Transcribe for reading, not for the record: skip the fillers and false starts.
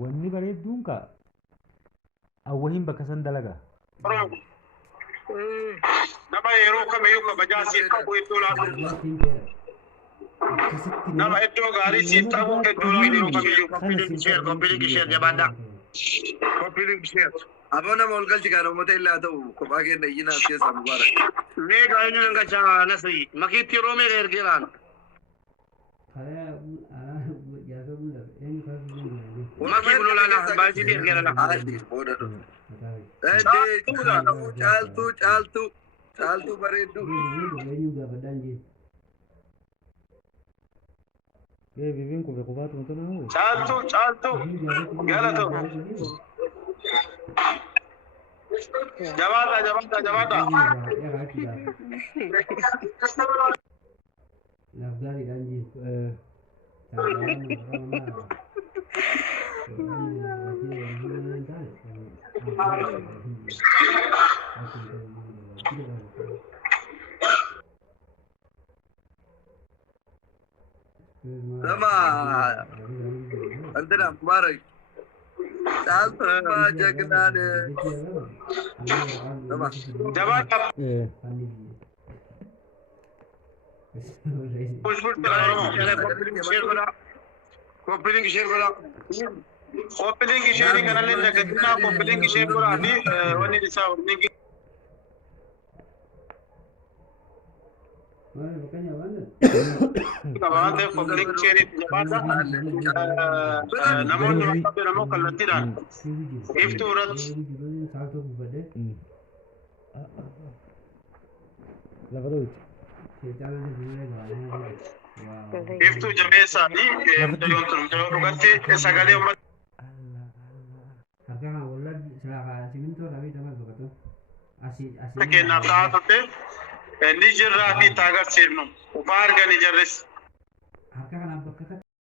wanni bareedduun ka awwahin bakka san dalaga. Nama yeroo kamiyyuu kabajaa siif qabu iddoo laatu. Nama iddoo gaarii siif qabu iddoo laatu yeroo kamiyyuu. Koppiiliin ishee jabaadha. Koppiiliin ishee. Abona molgal jigara ummata illa ta'u kophaa kenna iyyina keessa mubaarak. Mee gaa'inni nangacha nasri makiitti yeroo mee ergeeraan. Makii bululaala baay'ee ergeerala. Caaltuu bareeddu. Viviin kubre kubaatu mutu na hoo. Caaltuu galata. Jabaata. Lafgari ganji. Sama antara mubarak. Caaltuu jagnaane. Sama Jabaata. Koppiiliin ishee godha. Koppiiliin ishee kanallee dagatinaa koppiiliin ishee godhaa fi wanni isaa wanni. Kabaate koppiiliin ishee jabaata. Namoonni bakka namoo kallattiidhaan iftuu irratti. Iftuu jabeessaanii dhugatti sagalee uummata. Kennaaf ta'aa turte ni jirraa fi itti agarsiifnu. Upaa arganii jarris. Harka kana